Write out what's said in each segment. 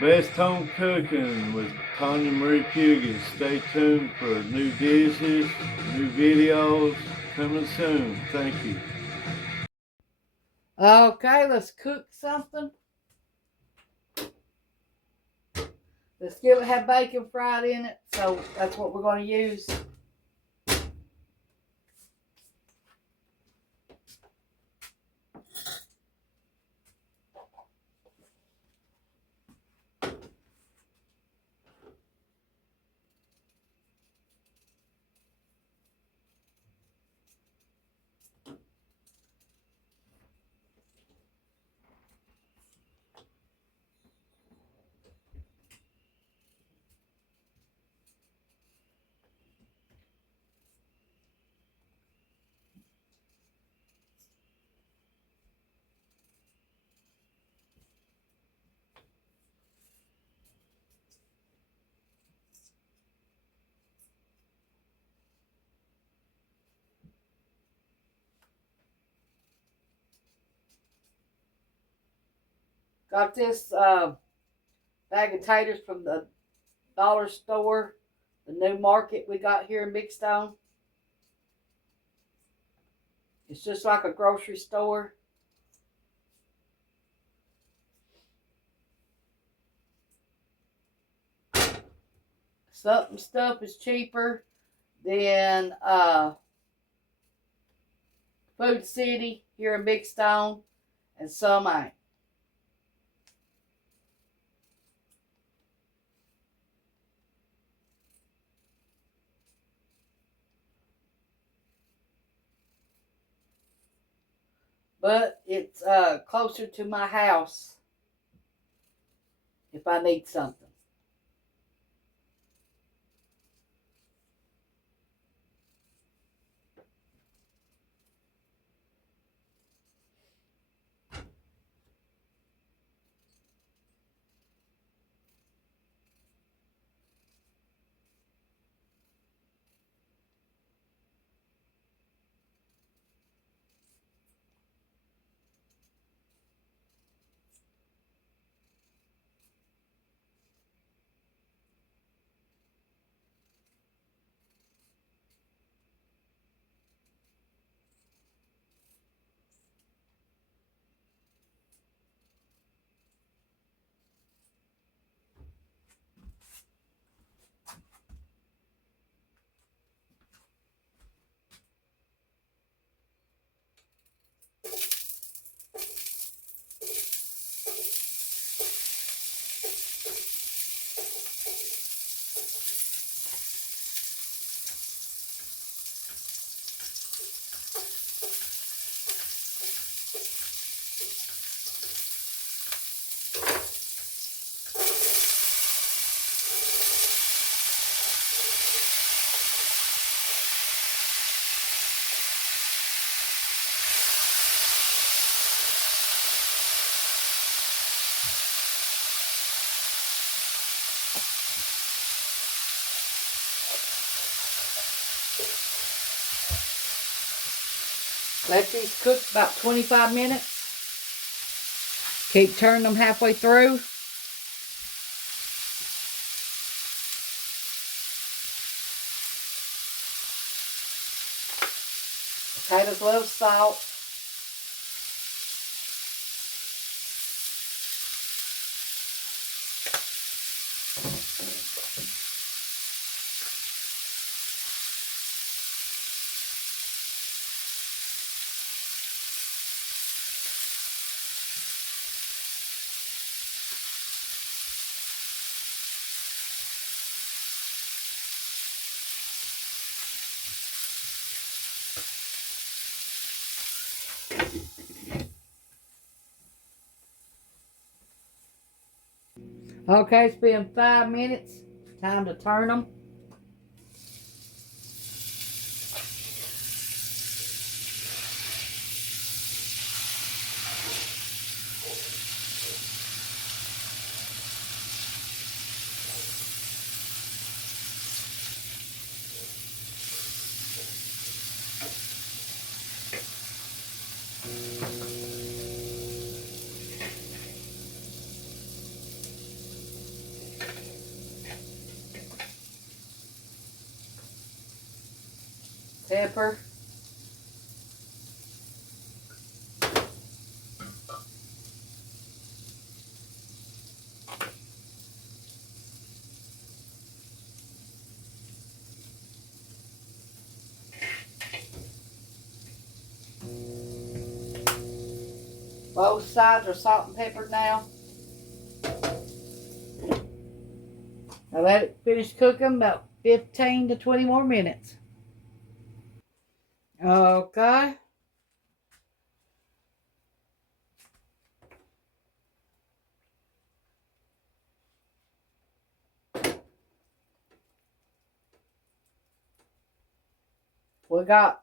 Best Home Cooking with Tawynia M Fugate. Stay tuned for new dishes, new videos coming soon. Thank you. Okay, let's cook something. The skillet had bacon fried in it, so that's what we're going to use. Got this bag of taters from the dollar store, the new market we got here in Big Stone. It's just like a grocery store. Some stuff is cheaper than Food City here in Big Stone, and some ain't. But it's closer to my house if I need something. Let these cook about 25 minutes. Keep turning them halfway through. Potatoes love salt. Okay, it's been 5 minutes. Time to turn them. pepper. Both sides are salt and peppered now. Now let it finish cooking about 15 to 20 more minutes. Okay. We got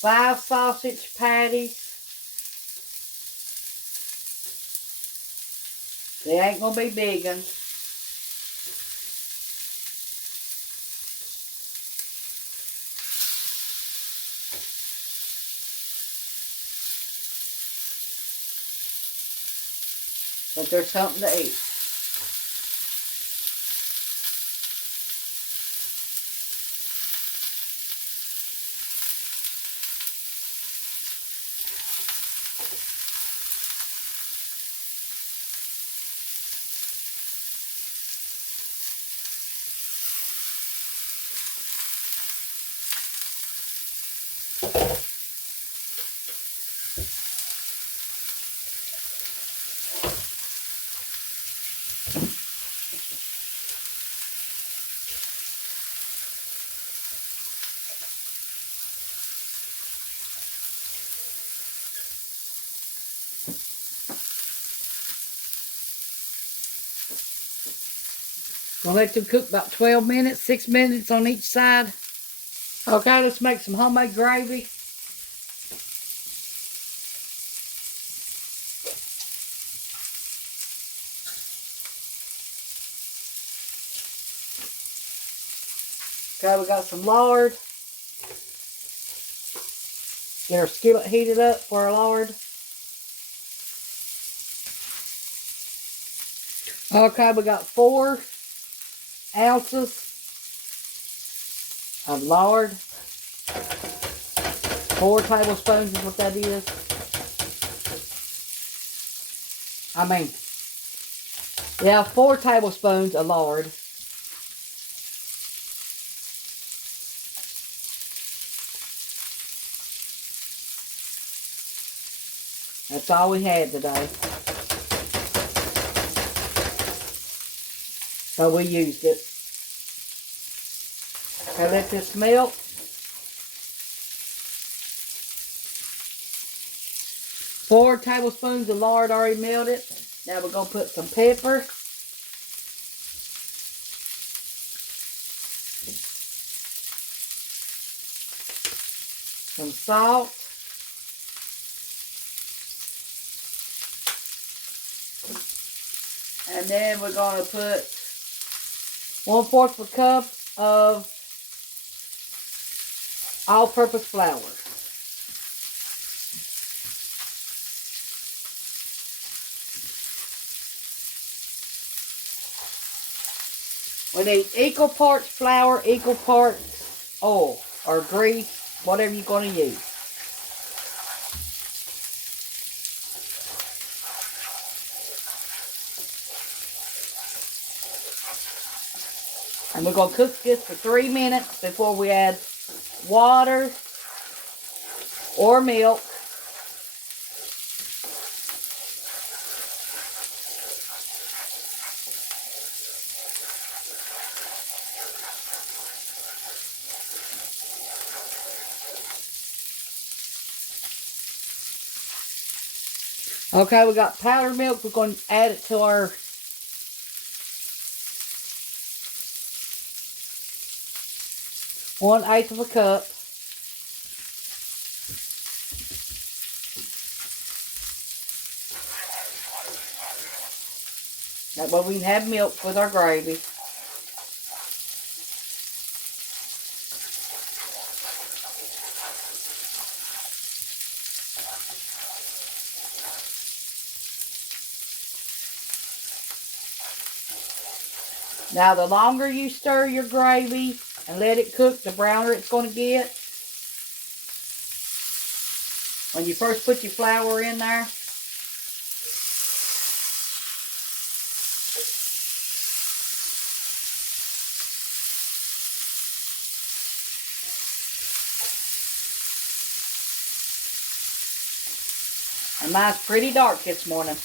five sausage patties. They ain't gonna be big ones. But there's something to eat. Gonna let them cook about 12 minutes, 6 minutes on each side. Okay, let's make some homemade gravy. Okay, we got some lard. Get our skillet heated up for our lard. Okay, we got 4 ounces of lard. 4 tablespoons is what that is. Yeah, 4 tablespoons of lard. That's all we had today. So we used it. Okay, let this melt. 4 tablespoons of lard already melted. Now we're going to put some pepper. Some salt. And then we're going to put 1/4 of a cup of all-purpose flour. We need equal parts flour, equal parts oil or grease, whatever you're going to use. And we're going to cook this for 3 minutes before we add water or milk. Okay, we got powdered milk. We're going to add it to our 1/8 of a cup. That way we can have milk with our gravy. Now, the longer you stir your gravy and let it cook, the browner it's going to get. When you first put your flour in there, and mine's pretty dark this morning.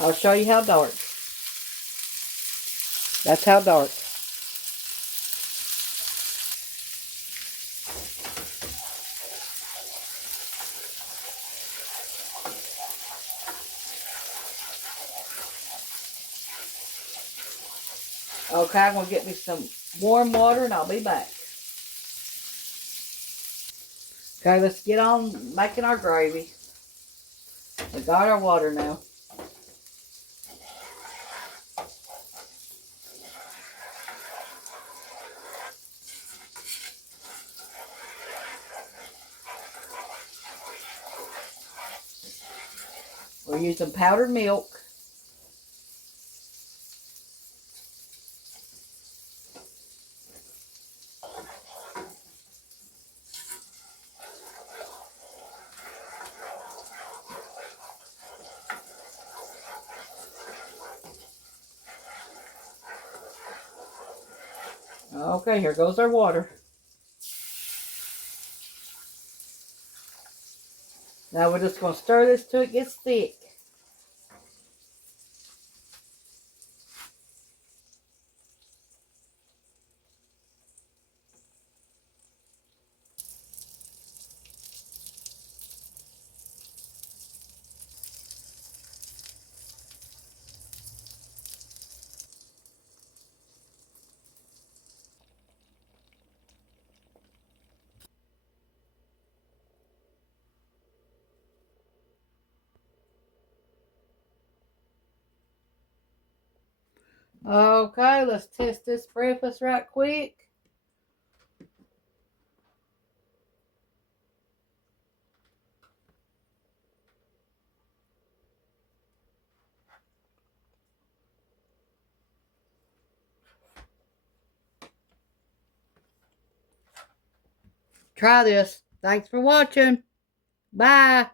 I'll show you how dark. That's how dark. Okay, I'm going to get me some warm water and I'll be back. Okay, let's get on making our gravy. We got our water now. We're using powdered milk. Okay, here goes our water. Now we're just going to stir this till it gets thick. Okay, let's test this breakfast right quick. Try this. Thanks for watching. Bye.